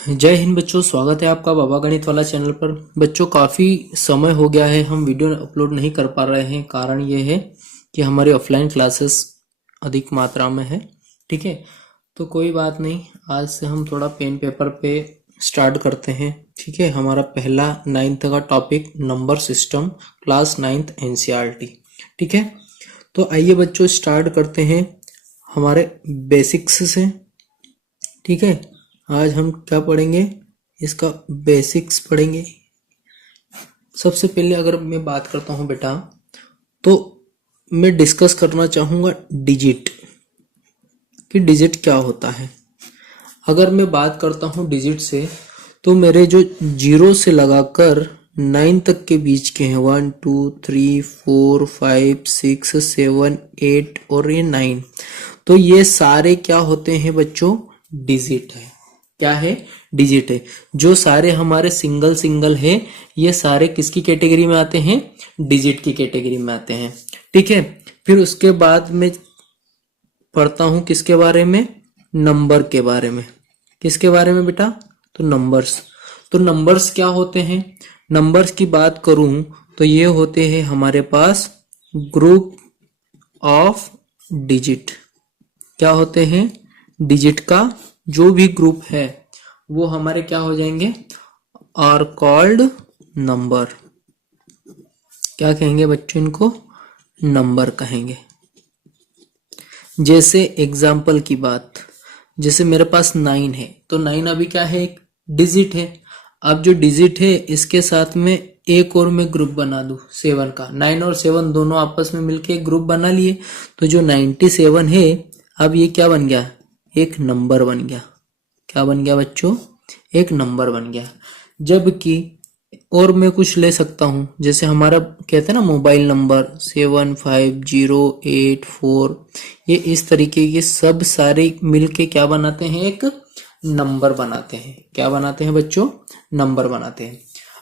जय हिंद बच्चों, स्वागत है आपका बाबा गणित वाला चैनल पर। बच्चों काफ़ी समय हो गया है हम वीडियो अपलोड नहीं कर पा रहे हैं। कारण ये है कि हमारी ऑफलाइन क्लासेस अधिक मात्रा में है। ठीक है, तो कोई बात नहीं, आज से हम थोड़ा पेन पेपर पे स्टार्ट करते हैं। ठीक है, हमारा पहला 9th का topic number system, class 9th NCERT। ठीक है, तो आइए बच्चों स्टार्ट करते हैं हमारे बेसिक्स से। ठीक है, आज हम क्या पढ़ेंगे, इसका बेसिक्स पढ़ेंगे। सबसे पहले अगर मैं बात करता हूं बेटा, तो मैं डिस्कस करना चाहूंगा डिजिट, कि डिजिट क्या होता है। अगर मैं बात करता हूं डिजिट से, तो मेरे जो 0 से लगाकर 9 तक के बीच के हैं, 1 2 3 4 5 6 7 8 और ये 9, तो ये सारे क्या होते हैं बच्चों, डिजिट है। क्या है, डिजिट है। जो सारे हमारे सिंगल सिंगल है, ये सारे किसकी कैटेगरी में आते हैं, डिजिट की कैटेगरी में आते हैं। ठीक है, फिर उसके बाद में पढ़ता हूं किसके बारे में, नंबर के बारे में। किसके बारे में बेटा, तो नंबर्स। तो नंबर्स क्या होते हैं, नंबर्स की बात करूं तो ये होते हैं हमारे पास ग्रुप ऑफ डिजिट। क्या होते हैं, डिजिट का जो भी ग्रुप है वो हमारे क्या हो जाएंगे, आर कॉल्ड नंबर। क्या कहेंगे बच्चों, इनको नंबर कहेंगे। जैसे एग्जाम्पल की बात, जैसे मेरे पास 9 है, तो 9 अभी क्या है, एक डिजिट है। अब जो डिजिट है इसके साथ में एक और मैं ग्रुप बना दूं 7 का। 9 और 7 दोनों आपस में मिलके एक ग्रुप बना लिए, तो जो 97 है, अब ये क्या बन गया, एक नंबर बन गया। क्या बन गया बच्चों, एक नंबर बन गया। जबकि और मैं कुछ ले सकता हूं, जैसे हमारा कहते हैं ना मोबाइल नंबर 75084, ये इस तरीके के सब सारे मिलके क्या बनाते हैं, एक नंबर बनाते हैं। क्या बनाते हैं बच्चों, नंबर बनाते हैं।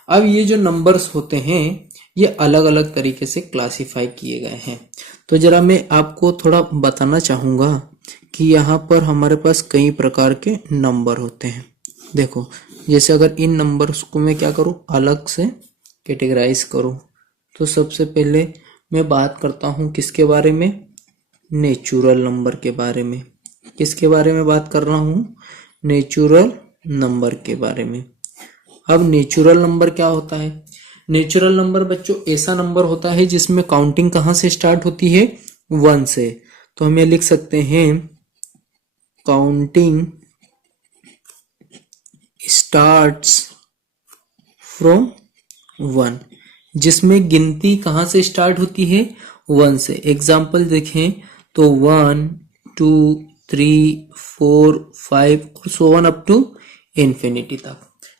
अब ये जो नंबर्स होते हैं ये अलग अलग तरीके से क्लासिफाई किए गए हैं। तो जरा मैं आपको थोड़ा बताना चाहूंगा कि यहाँ पर हमारे पास कई प्रकार के नंबर होते हैं। देखो, जैसे अगर इन नंबर्स को मैं क्या करूं, अलग से कैटेगराइज करूं, तो सबसे पहले मैं बात करता हूं किसके बारे में, नेचुरल नंबर के बारे में। किसके बारे में बात कर रहा हूं, नेचुरल नंबर के बारे में। अब नेचुरल नंबर क्या होता है, नेचुरल नंबर बच्चों ऐसा नंबर होता है जिसमें काउंटिंग कहां से स्टार्ट होती है, 1 से। तो हम ये लिख सकते हैं, काउंटिंग स्टार्ट्स फ्रॉम 1, जिसमें गिनती कहां से स्टार्ट होती है, 1 से। एग्जाम्पल देखें तो 1 2 3 4 5 और so on up to infinity तक।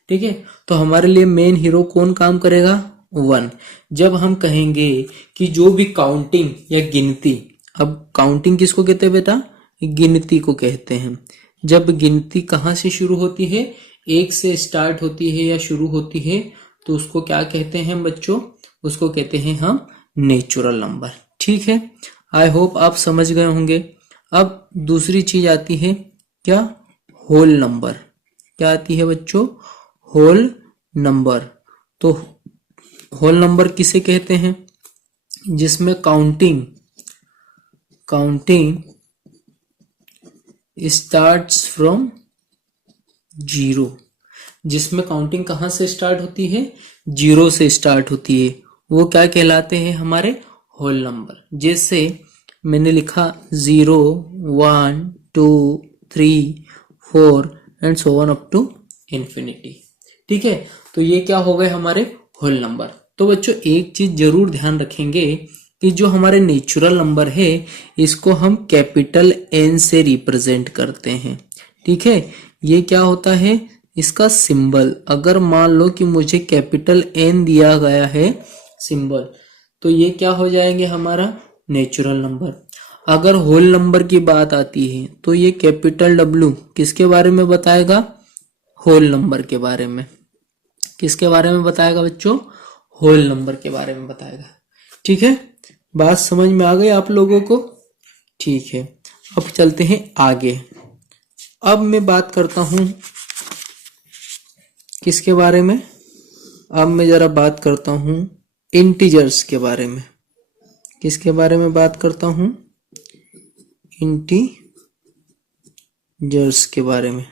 ठीक है, तो हमारे लिए मेन हीरो कौन काम करेगा, 1। जब हम कहेंगे कि जो भी काउंटिंग या गिनती, अब काउंटिंग किसको कहते हैं बेटा, गिनती को कहते हैं। जब गिनती कहां से शुरू होती है, 1 से स्टार्ट होती है या शुरू होती है, तो उसको क्या कहते हैं बच्चों, उसको कहते हैं हम नेचुरल नंबर। ठीक है, आई होप आप समझ गए होंगे। अब दूसरी चीज आती है क्या, होल नंबर। क्या आती है बच्चों, होल नंबर। तो होल नंबर किसे कहते हैं, जिसमें काउंटिंग स्टार्ट्स फ्रॉम 0, जिसमें काउंटिंग कहां से स्टार्ट होती है, 0 से स्टार्ट होती है, वो क्या कहलाते हैं, हमारे होल नंबर। जैसे मैंने लिखा 0 1 2 3 4 and so on up to infinity. ठीक है, तो ये क्या हो गए हमारे होल नंबर। तो बच्चों एक चीज जरूर ध्यान रखेंगे कि जो हमारे नेचुरल नंबर है इसको हम कैपिटल N से रिप्रेजेंट करते हैं। ठीक है, ये क्या होता है, इसका सिंबल, अगर मान लो कि मुझे कैपिटल N दिया गया है सिंबल, तो ये क्या हो जाएंगे, हमारा नेचुरल नंबर। अगर होल नंबर की बात आती है तो ये कैपिटल W किसके बारे में बताएगा, होल नंबर के बारे में। किसके बारे में बताएगा बच्चों, होल नंबर के बारे में बताएगा। ठीक है, बात समझ में आ गई आप लोगों को। ठीक है, अब चलते हैं आगे। अब मैं बात करता हूं किसके बारे में, अब मैं जरा बात करता हूं इंटीजर्स के बारे में। किसके बारे में बात करता हूं, इंटीजर्स के बारे में।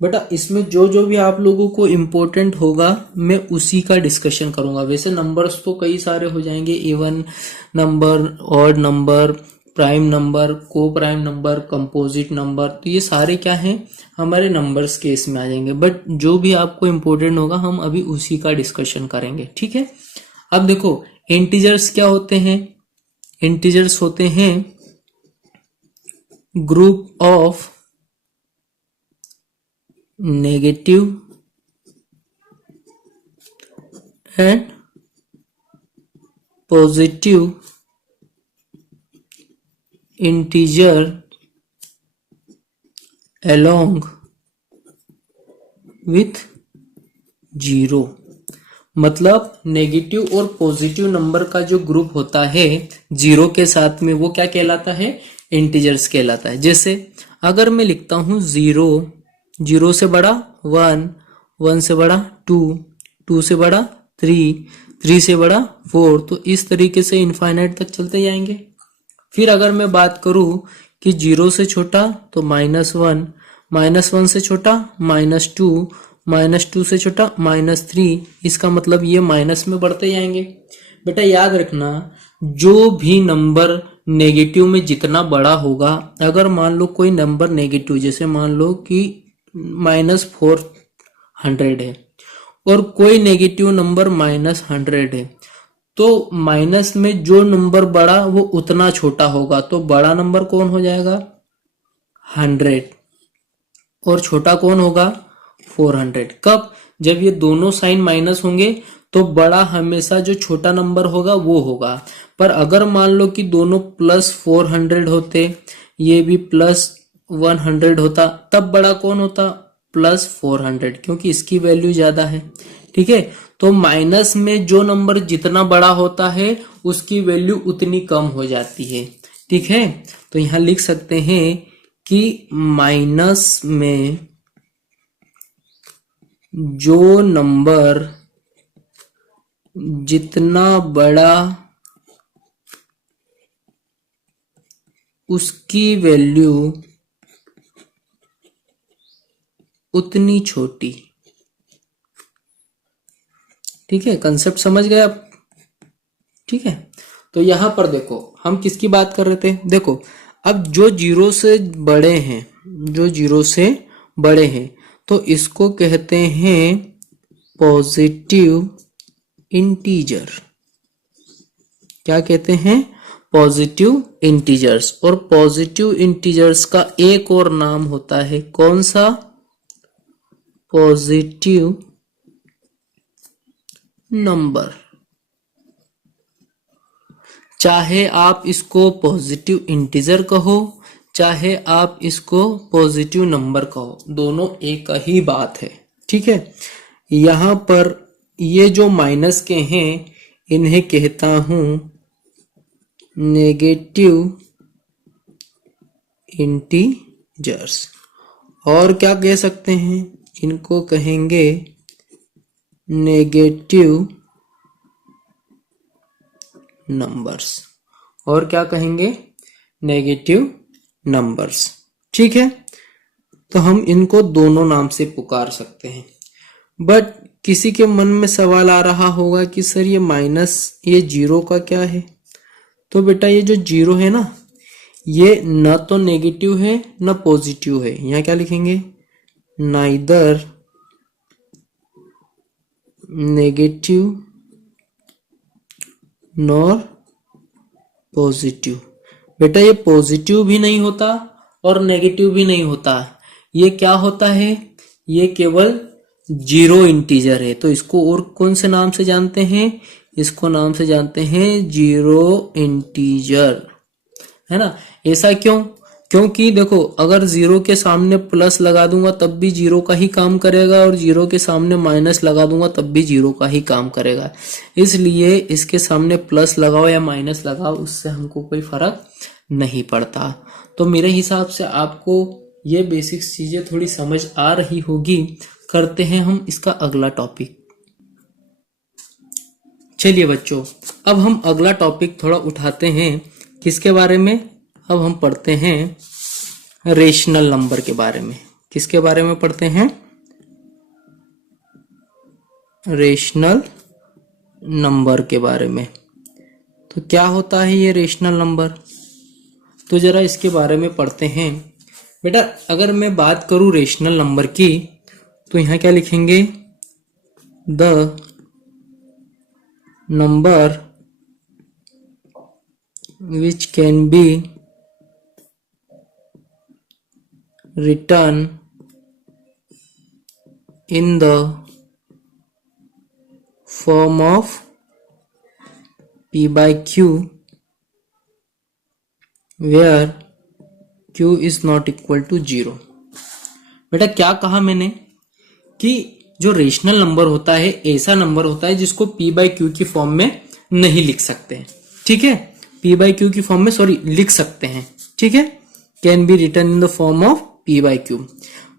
बेटा इसमें जो जो भी आप लोगों को इम्पोर्टेंट होगा मैं उसी का डिस्कशन करूंगा। वैसे नंबर्स तो कई सारे हो जाएंगे, even number, odd number, prime number, को प्राइम नंबर, कंपोजिट नंबर, तो ये सारे क्या हैं हमारे नंबर्स के इसमें आ जाएंगे। बट जो भी आपको इम्पोर्टेंट होगा हम अभी उसी का डिस्कशन करेंगे, ठीक है। अब देखो इंटीजर्स क्या होते हैं, इंटीजर्स होते हैं group of negative and positive integer along with zero. मतलब नेगेटिव और पॉजिटिव नंबर का जो ग्रुप होता है जीरो के साथ में, वो क्या कहलाता है, इंटीजर्स कहलाता है। जैसे अगर मैं लिखता हूं जीरो, जीरो से बड़ा वन, वन से बड़ा टू, टू से बड़ा थ्री, थ्री से बड़ा फोर, तो इस तरीके से इनफाइनाइट तक चलते जाएंगे। फिर अगर मैं बात करूं कि जीरो से छोटा तो माइनस वन, माइनस वन से छोटा माइनस टू, माइनस टू से छोटा माइनस थ्री, इसका मतलब ये माइनस में बढ़ते जाएंगे। बेटा याद रखना जो भी नंबर नेगेटिव में जितना बड़ा होगा, अगर मान लो कोई नंबर नेगेटिव, जैसे मान लो कि -400 है और कोई नेगेटिव नंबर -100 है, तो माइनस में जो नंबर बड़ा वो उतना छोटा होगा, तो बड़ा नंबर कौन हो जाएगा 100 और छोटा कौन होगा 400। कब, जब ये दोनों साइन माइनस होंगे तो बड़ा हमेशा जो छोटा नंबर होगा वो होगा। पर अगर मान लो कि दोनों +400 होते, ये भी +100 होता, तब बड़ा कौन होता +400, क्योंकि इसकी वैल्यू ज्यादा है, ठीक है। तो माइनस में जो नंबर जितना बड़ा होता है उसकी वैल्यू उतनी कम हो जाती है, ठीक है। तो यहां लिख सकते हैं कि माइनस में जो नंबर जितना बड़ा उसकी वैल्यू उतनी छोटी, ठीक है। कंसेप्ट समझ गए आप, ठीक है। तो यहां पर देखो हम किसकी बात कर रहे थे, देखो अब जो जीरो से बड़े हैं, जो जीरो से बड़े हैं तो इसको कहते हैं पॉजिटिव इंटीजर। क्या कहते हैं, पॉजिटिव इंटीजर्स। और पॉजिटिव इंटीजर्स का एक और नाम होता है, कौन सा, पॉजिटिव नंबर। चाहे आप इसको पॉजिटिव इंटीजर कहो, चाहे आप इसको पॉजिटिव नंबर कहो, दोनों एक ही बात है, ठीक है। यहां पर ये जो माइनस के हैं इन्हें कहता हूं नेगेटिव इंटीजर्स, और क्या कह सकते हैं, इनको कहेंगे नेगेटिव नंबर्स, और क्या कहेंगे नेगेटिव नंबर्स, ठीक है। तो हम इनको दोनों नाम से पुकार सकते हैं। बट किसी के मन में सवाल आ रहा होगा कि सर ये माइनस, ये जीरो का क्या है। तो बेटा ये जो जीरो है ना, ये न तो नेगेटिव है न पॉजिटिव है। यहां क्या लिखेंगे, नाइदर नेगेटिव नॉर पॉजिटिव। बेटा ये पॉजिटिव भी नहीं होता और नेगेटिव भी नहीं होता, ये क्या होता है, ये केवल जीरो इंटीजर है। तो इसको और कौन से नाम से जानते हैं, इसको नाम से जानते हैं जीरो इंटीजर, है ना। ऐसा क्यों, क्योंकि देखो अगर जीरो के सामने प्लस लगा दूंगा तब भी जीरो का ही काम करेगा, और जीरो के सामने माइनस लगा दूंगा तब भी जीरो का ही काम करेगा। इसलिए इसके सामने प्लस लगाओ या माइनस लगाओ, उससे हमको कोई फर्क नहीं पड़ता। तो मेरे हिसाब से आपको ये बेसिक चीजें थोड़ी समझ आ रही होगी। करते हैं हम इसका अगला टॉपिक। चलिए बच्चों, अब हम अगला टॉपिक थोड़ा उठाते हैं। किसके बारे में? अब हम पढ़ते हैं रेशनल नंबर के बारे में। किसके बारे में पढ़ते हैं? रेशनल नंबर के बारे में। तो क्या होता है ये रेशनल नंबर? तो जरा इसके बारे में पढ़ते हैं। बेटा, अगर मैं बात करूं रेशनल नंबर की, तो यहां क्या लिखेंगे? The number which can be written in the form of p by q where q is not equal to 0। बेटा, क्या कहा मैंने कि जो रेशनल नंबर होता है ऐसा नंबर होता है जिसको p by q की फॉर्म में नहीं लिख सकते। ठीक है, p by q की फॉर्म में लिख सकते हैं। ठीक है, can be written in the form of p by q।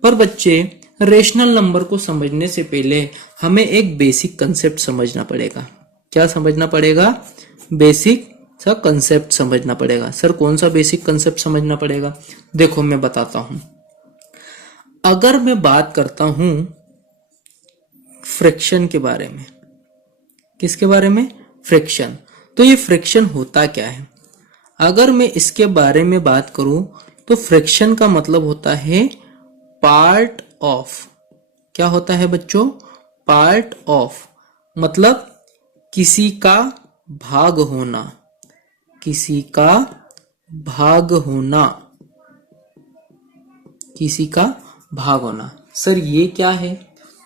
पर बच्चे, रेशनल नंबर को समझने से पहले हमें एक बेसिक कंसेप्ट समझना पड़ेगा। क्या समझना पड़ेगा? बेसिक सा कंसेप्ट समझना पड़ेगा। सर, कौन सा बेसिक कंसेप्ट समझना पड़ेगा? देखो, मैं बताता हूं। अगर मैं बात करता हूं फ्रैक्शन के बारे में। किसके बारे में? फ्रैक्शन। तो ये फ्रैक्शन होता क्या है? अगर मैं इसके बारे में बात करूं तो फ्रैक्शन का मतलब होता है पार्ट ऑफ। क्या होता है बच्चों? पार्ट ऑफ मतलब किसी का भाग होना। किसी का भाग होना। किसी का भाग होना। सर, ये क्या है?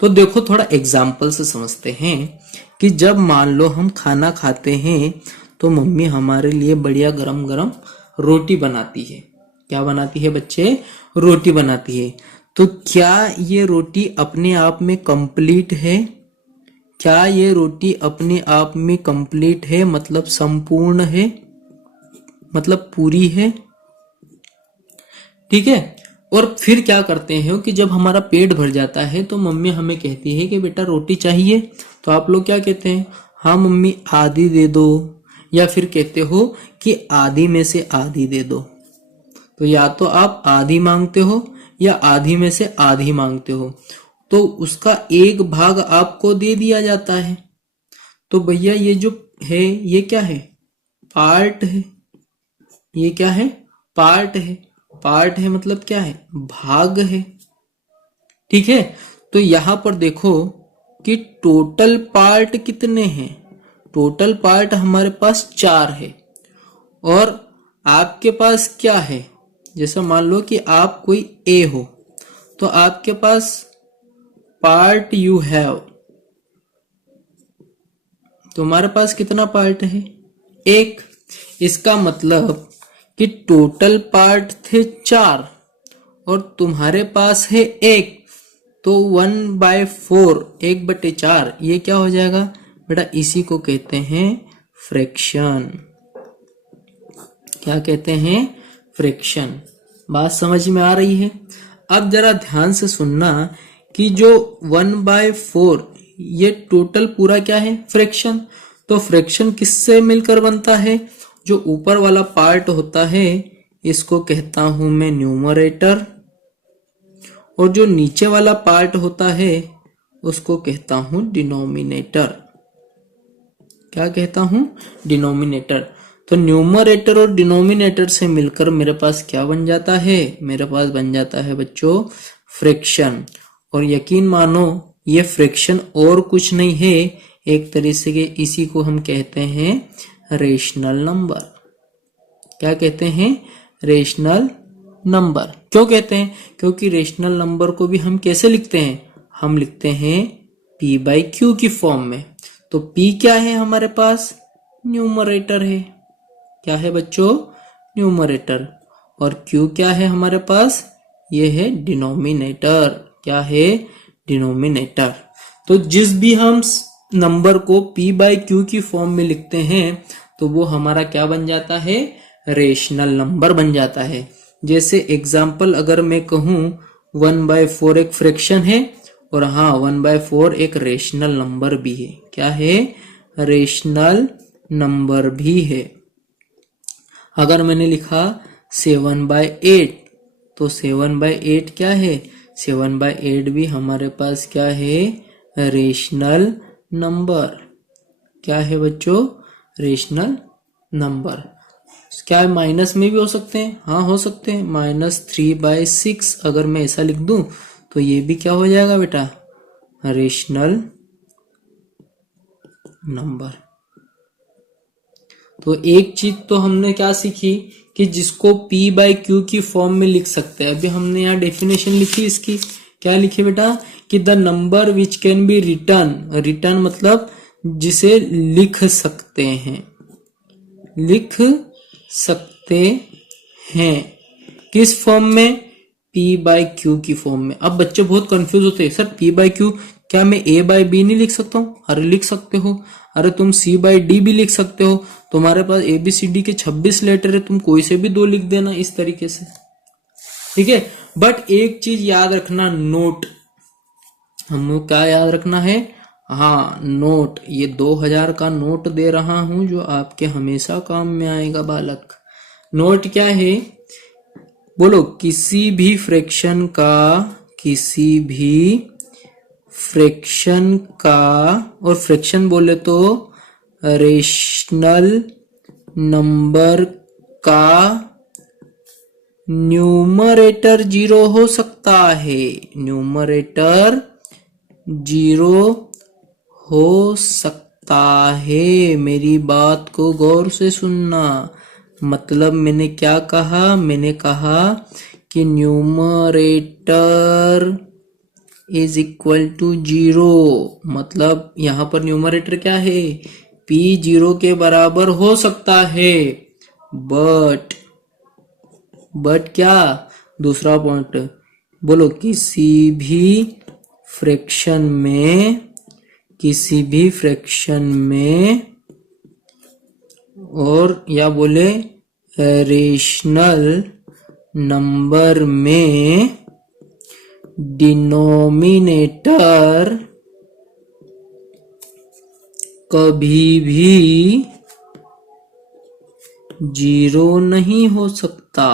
तो देखो, थोड़ा एग्जाम्पल से समझते हैं कि जब मान लो हम खाना खाते हैं तो मम्मी हमारे लिए बढ़िया गरम गरम रोटी बनाती है। क्या बनाती है बच्चे? रोटी बनाती है। तो क्या ये रोटी अपने आप में कंप्लीट है? क्या ये रोटी अपने आप में कंप्लीट है? मतलब संपूर्ण है, मतलब पूरी है। ठीक है। और फिर क्या करते हैं कि जब हमारा पेट भर जाता है तो मम्मी हमें कहती है कि बेटा रोटी चाहिए। तो आप लोग क्या कहते हैं? हाँ मम्मी, आधी दे दो। या फिर कहते हो कि आधी में से आधी दे दो। तो या तो आप आधी मांगते हो या आधी में से आधी मांगते हो, तो उसका एक भाग आपको दे दिया जाता है। तो भैया, ये जो है ये क्या है? पार्ट है। ये क्या है? पार्ट है। पार्ट है मतलब क्या है? भाग है। ठीक है। तो यहां पर देखो कि टोटल पार्ट कितने हैं? टोटल पार्ट हमारे पास 4 है। और आपके पास क्या है? जैसे मान लो कि आप कोई ए हो, तो आपके पास पार्ट यू हैव। तुम्हारे पास कितना पार्ट है? एक। इसका मतलब कि टोटल पार्ट थे 4 और तुम्हारे पास है 1। तो 1/4, 1/4, ये क्या हो जाएगा बेटा? इसी को कहते हैं फ्रैक्शन। क्या कहते हैं? फ्रैक्शन। बात समझ में आ रही है? अब जरा ध्यान से सुनना कि जो 1/4 ये टोटल पूरा क्या है? फ्रैक्शन। तो फ्रैक्शन किससे मिलकर बनता है? जो ऊपर वाला पार्ट होता है इसको कहता हूं मैं न्यूमरेटर, और जो नीचे वाला पार्ट होता है उसको कहता हूं डिनोमिनेटर। क्या कहता हूं? डिनोमिनेटर। तो न्यूमरेटर और डिनोमिनेटर से मिलकर मेरे पास क्या बन जाता है? मेरे पास बन जाता है बच्चों फ्रैक्शन। और यकीन मानो, ये फ्रैक्शन और कुछ नहीं है, एक तरह से इसी को हम कहते हैं रेशनल नंबर। क्या कहते हैं? Rational number. क्यों कहते हैं? क्योंकि रेशनल नंबर को भी हम कैसे लिखते हैं? हम लिखते हैं p/q की फॉर्म में। तो p क्या है हमारे पास? न्यूमरेटर है। क्या है बच्चों? न्यूमरेटर। और q क्या है हमारे पास? ये है डिनोमिनेटर। क्या है? डिनोमिनेटर। तो जिस भी हम नंबर को p/q की फॉर्म में लिखते हैं तो वो हमारा क्या बन जाता है? रेशनल नंबर बन जाता है। जैसे एग्जाम्पल अगर मैं कहूं 1/4 एक फ्रैक्शन है और हाँ 1/4 एक रेशनल नंबर भी है। क्या है? रेशनल नंबर भी है। अगर मैंने लिखा 7/8 तो 7/8 क्या है? 7/8 भी हमारे पास क्या है? Rational number. क्या है बच्चों? Rational number. क्या माइनस में भी हो सकते हैं? हाँ हो सकते हैं। -3/6 अगर मैं ऐसा लिख दूं तो ये भी क्या हो जाएगा बेटा? Rational number. तो एक चीज तो हमने क्या सीखी कि जिसको P/Q की फॉर्म में लिख सकते हैं। अभी हमने यहाँ डेफिनेशन लिखी इसकी। क्या लिखी बेटा? कि the number which can be return, return मतलब जिसे लिख सकते हैं, लिख सकते हैं। किस फॉर्म में? P/Q की फॉर्म में। अब बच्चे बहुत कंफ्यूज होते हैं, सर P/Q क्या मैं A/B नहीं लिख सकता हूँ? अरे लिख सकते हो। अरे तुम C/D भी लिख सकते हो। तुम्हारे पास ABCD के 26 लेटर है, तुम कोई से भी 2 लिख देना इस तरीके से, ठीक है। बट एक चीज याद रखना, नोट। हमको क्या याद रखना है? हाँ नोट। ये 2000 का नोट दे रहा हूं जो आपके हमेशा काम में आएगा बालक। नोट क्या है? बोलो। किसी भी फ्रैक्शन का, किसी भी फ्रैक्शन का, और फ्रैक्शन बोले तो रेशनल नंबर का न्यूमरेटर 0 हो सकता है। न्यूमरेटर 0 हो सकता है। मेरी बात को गौर से सुनना। मतलब मैंने क्या कहा? मैंने कहा कि न्यूमरेटर इज इक्वल टू 0। मतलब यहां पर न्यूमरेटर क्या है? P 0 के बराबर हो सकता है। बट क्या? दूसरा पॉइंट बोलो। किसी भी फ्रैक्शन में, किसी भी फ्रैक्शन में, और या बोले रेशनल नंबर में डिनोमिनेटर कभी भी 0 नहीं हो सकता,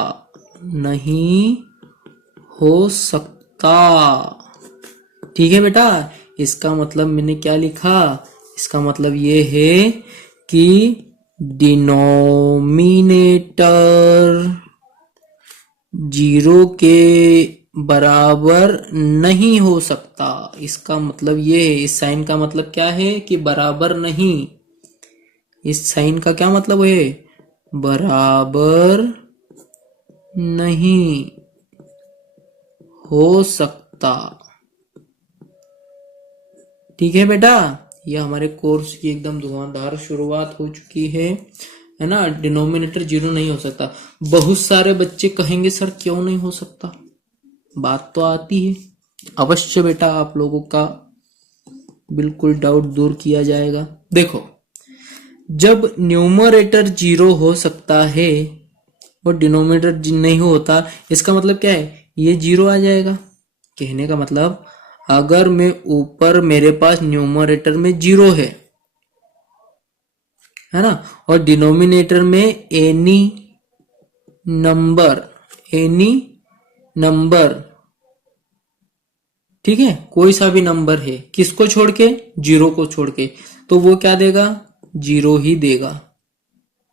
नहीं हो सकता। ठीक है बेटा। इसका मतलब मैंने क्या लिखा? इसका मतलब ये है कि डिनोमिनेटर 0 के बराबर नहीं हो सकता। इसका मतलब ये है। इस साइन का मतलब क्या है? कि बराबर नहीं। इस साइन का क्या मतलब है? बराबर नहीं हो सकता। ठीक है बेटा। ये हमारे कोर्स की एकदम धुआंधार शुरुआत हो चुकी है ना। डिनोमिनेटर 0 नहीं हो सकता। बहुत सारे बच्चे कहेंगे सर क्यों नहीं हो सकता? बात तो आती है। अवश्य बेटा आप लोगों का बिल्कुल डाउट दूर किया जाएगा। देखो, जब न्यूमरेटर 0 हो सकता है और डिनोमिनेटर नहीं होता, इसका मतलब क्या है? ये 0 आ जाएगा। कहने का मतलब अगर मैं ऊपर मेरे पास न्यूमरेटर में 0 है ना, और डिनोमिनेटर में एनी नंबर, ठीक है, कोई सा भी नंबर है, किसको छोड़ के? 0 को छोड़ के, तो वो क्या देगा? 0 ही देगा।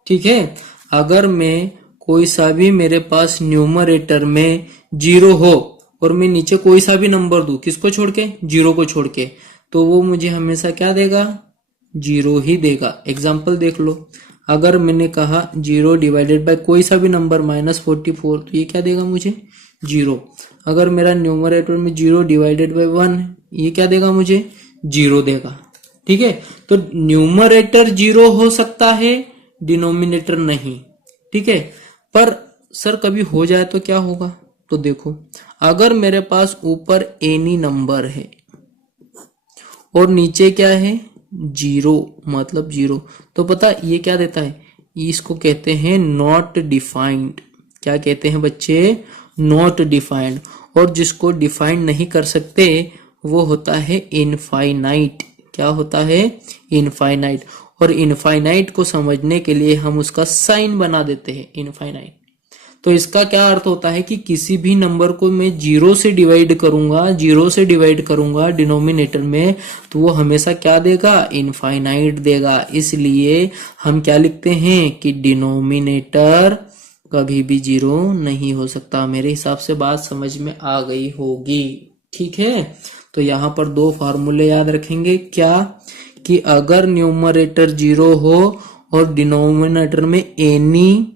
ठीक है। अगर मैं कोई सा भी मेरे पास न्यूमरेटर में 0 हो और मैं नीचे कोई सा भी नंबर दूं, किसको छोड़ के? 0 को छोड़ के, तो वो मुझे हमेशा क्या देगा? 0 ही देगा। एग्जाम्पल देख लो। अगर मैंने कहा 0 डिवाइडेड बाय कोई सा भी नंबर -44, तो ये क्या देगा मुझे? 0। अगर मेरा न्यूमरेटर में 0 डिवाइडेड बाय 1, ये क्या देगा मुझे? 0 देगा। ठीक है। तो न्यूमरेटर 0 हो सकता है, डिनोमिनेटर नहीं। ठीक है। पर सर कभी हो जाए तो क्या होगा? तो देखो, अगर मेरे पास ऊपर एनी नंबर है और नीचे क्या है? 0, मतलब 0, तो पता ये क्या देता है? इसको कहते हैं नॉट डिफाइंड। क्या कहते हैं बच्चे? Not defined. और जिसको डिफाइंड नहीं कर सकते वो होता है इनफाइनाइट। क्या होता है? इनफाइनाइट। और इनफाइनाइट को समझने के लिए हम उसका साइन बना देते हैं, इनफाइनाइट। तो इसका क्या अर्थ होता है कि किसी भी नंबर को मैं जीरो से डिवाइड करूंगा डिनोमिनेटर में, तो वो हमेशा क्या देगा? इनफाइनाइट देगा। इसलिए हम क्या लिखते हैं कि डिनोमिनेटर कभी भी जीरो नहीं हो सकता। मेरे हिसाब से बात समझ में आ गई होगी, ठीक है। तो यहाँ पर दो फार्मूले याद रखेंगे, क्या? कि अगर न्यूमरेटर जीरो हो और डिनोमिनेटर में एनी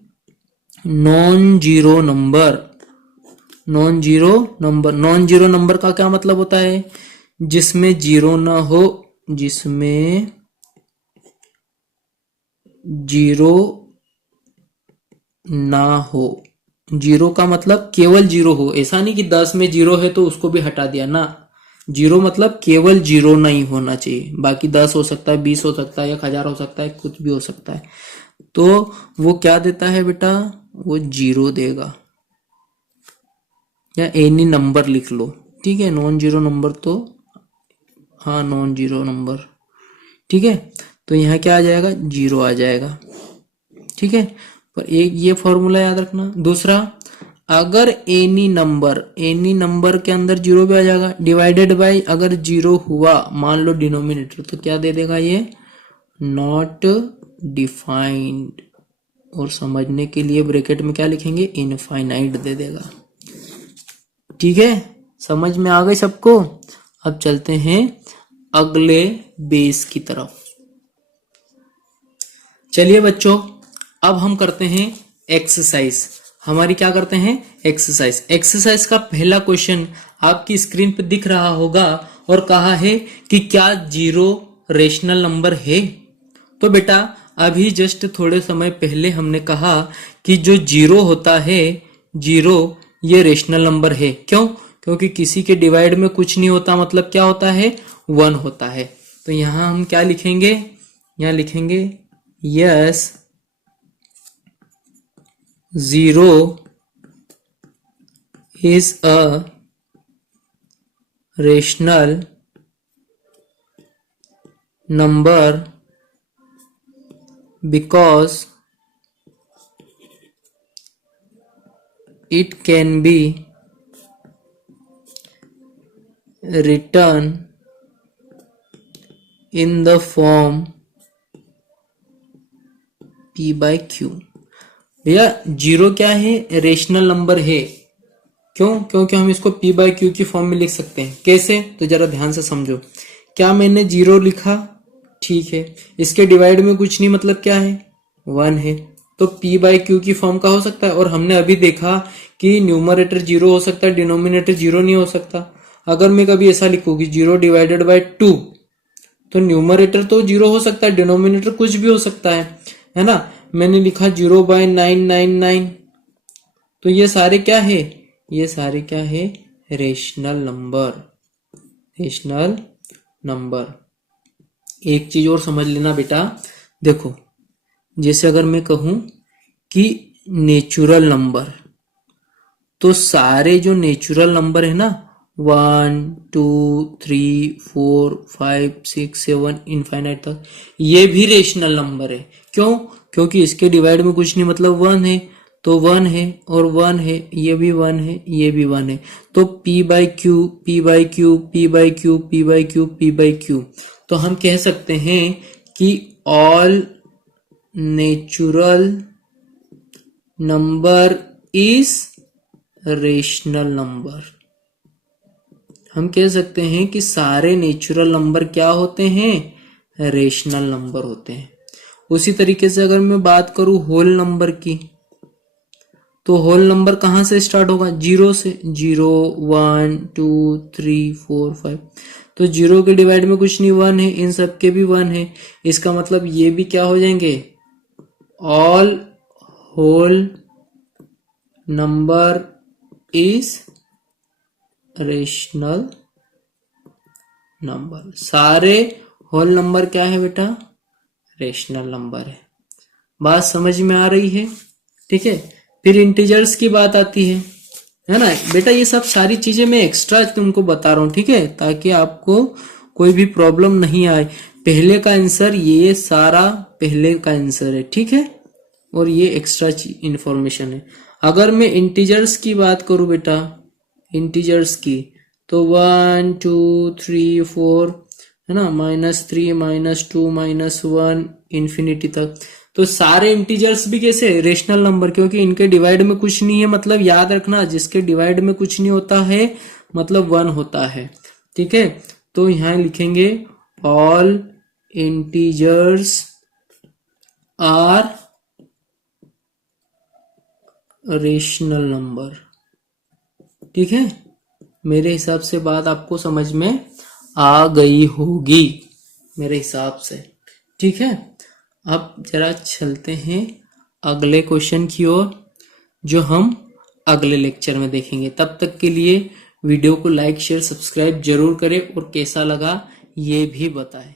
नॉन जीरो नंबर का क्या मतलब होता है? जिसमें जीरो ना हो, जिसमें जीरो ना हो। जीरो का मतलब केवल जीरो हो, ऐसा नहीं कि 10 में जीरो है तो उसको भी हटा दिया ना। जीरो मतलब केवल जीरो नहीं होना चाहिए, बाकी 10 हो सकता है, 20 हो सकता है, 1000 हो सकता है, कुछ भी हो सकता है। तो वो क्या देता है बेटा? वो जीरो देगा, या एनी नंबर लिख लो, ठीक है। नॉन जीरो नंबर तो, हाँ नॉन जीरो नंबर, ठीक है। तो यहाँ क्या आ जाएगा? जीरो आ जाएगा, ठीक है। पर एक ये फॉर्मूला याद रखना। दूसरा, अगर एनी नंबर के अंदर जीरो भी आ जाएगा, डिवाइडेड बाय अगर जीरो हुआ मान लो डिनोमिनेटर, तो क्या दे देगा ये? Not defined. और समझने के लिए ब्रैकेट में क्या लिखेंगे? इनफाइनाइट दे देगा, ठीक है। समझ में आ गई सबको? अब चलते हैं अगले बेस की तरफ। चलिए बच्चों, अब हम करते हैं एक्सरसाइज। हमारी क्या करते हैं? एक्सरसाइज का पहला क्वेश्चन आपकी स्क्रीन पे दिख रहा होगा और कहा है कि क्या जीरो रेशनल नंबर है? तो बेटा अभी जस्ट थोड़े समय पहले हमने कहा कि जो जीरो होता है, जीरो ये रेशनल नंबर है। क्यों? क्योंकि किसी के डिवाइड में कुछ नहीं होता, मतलब क्या होता है? 1 होता है। तो यहां हम क्या लिखेंगे? यहां लिखेंगे yes, zero is a rational number because it can be written in the form p by q। भैया जीरो क्या है? रेशनल नंबर है। क्यों? क्योंकि हम इसको p बाय क्यू की फॉर्म में लिख सकते हैं। कैसे? तो जरा ध्यान से समझो। क्या मैंने जीरो लिखा, ठीक है, इसके डिवाइड में कुछ नहीं, मतलब क्या है? 1 है। तो p बाय क्यू की फॉर्म का हो सकता है। और हमने अभी देखा कि न्यूमरेटर जीरो हो सकता है, डिनोमिनेटर जीरो नहीं हो सकता। अगर मैं कभी ऐसा लिखूँ कि जीरो डिवाइडेड बाय 2, तो न्यूमरेटर तो जीरो हो सकता है, डिनोमिनेटर कुछ भी हो सकता है ना। मैंने लिखा 0/999, तो ये सारे क्या है? ये सारे क्या है? Rational number. एक चीज और समझ लेना बेटा, देखो, जैसे अगर मैं कहूं कि नेचुरल नंबर, तो सारे जो नेचुरल नंबर है ना, 1 2 3 4 5 6 7 इनफाइनाइट तक, ये भी रेशनल नंबर है। क्यों? क्योंकि इसके डिवाइड में कुछ नहीं, मतलब 1 है, तो 1 है और 1 है, ये भी 1 है, ये भी 1 है। तो p by Q, p by Q, p by Q, p by Q, p by Q, तो हम कह सकते हैं कि all natural number is rational number. हम कह सकते हैं कि सारे नेचुरल नंबर क्या होते हैं? रेशनल नंबर होते हैं। उसी तरीके से अगर मैं बात करूं होल नंबर की, तो होल नंबर कहां से स्टार्ट होगा? जीरो से। 0 1 2 3 4 5, तो जीरो के डिवाइड में कुछ नहीं, 1 है, इन सब के भी 1 है। इसका मतलब ये भी क्या हो जाएंगे? All whole number is rational number. सारे होल नंबर क्या है बेटा? रेशनल नंबर है। बात समझ में आ रही है? ठीक है। फिर इंटीजर्स की बात आती है ना बेटा। ये सब सारी चीजें मैं एक्स्ट्रा तुमको बता रहा हूँ, ठीक है, ताकि आपको कोई भी प्रॉब्लम नहीं आए। पहले का आंसर, ये सारा पहले का आंसर है, ठीक है, और ये एक्स्ट्रा इंफॉर्मेशन है। अगर मैं इंटीजर्स की बात करूं बेटा, इंटीजर्स की, तो 1 2 3 4 है ना, -3 -2 -1 इन्फिनिटी तक। तो सारे इंटीजर्स भी कैसे, रेशनल नंबर, क्योंकि इनके डिवाइड में कुछ नहीं है। मतलब याद रखना, जिसके डिवाइड में कुछ नहीं होता है मतलब 1 होता है, ठीक है। तो यहां लिखेंगे all integers are rational number, ठीक है। मेरे हिसाब से बात आपको समझ में आ गई होगी, मेरे हिसाब से, ठीक है। अब जरा चलते हैं अगले क्वेश्चन की ओर, जो हम अगले लेक्चर में देखेंगे। तब तक के लिए वीडियो को लाइक शेयर सब्सक्राइब जरूर करें और कैसा लगा ये भी बताएं।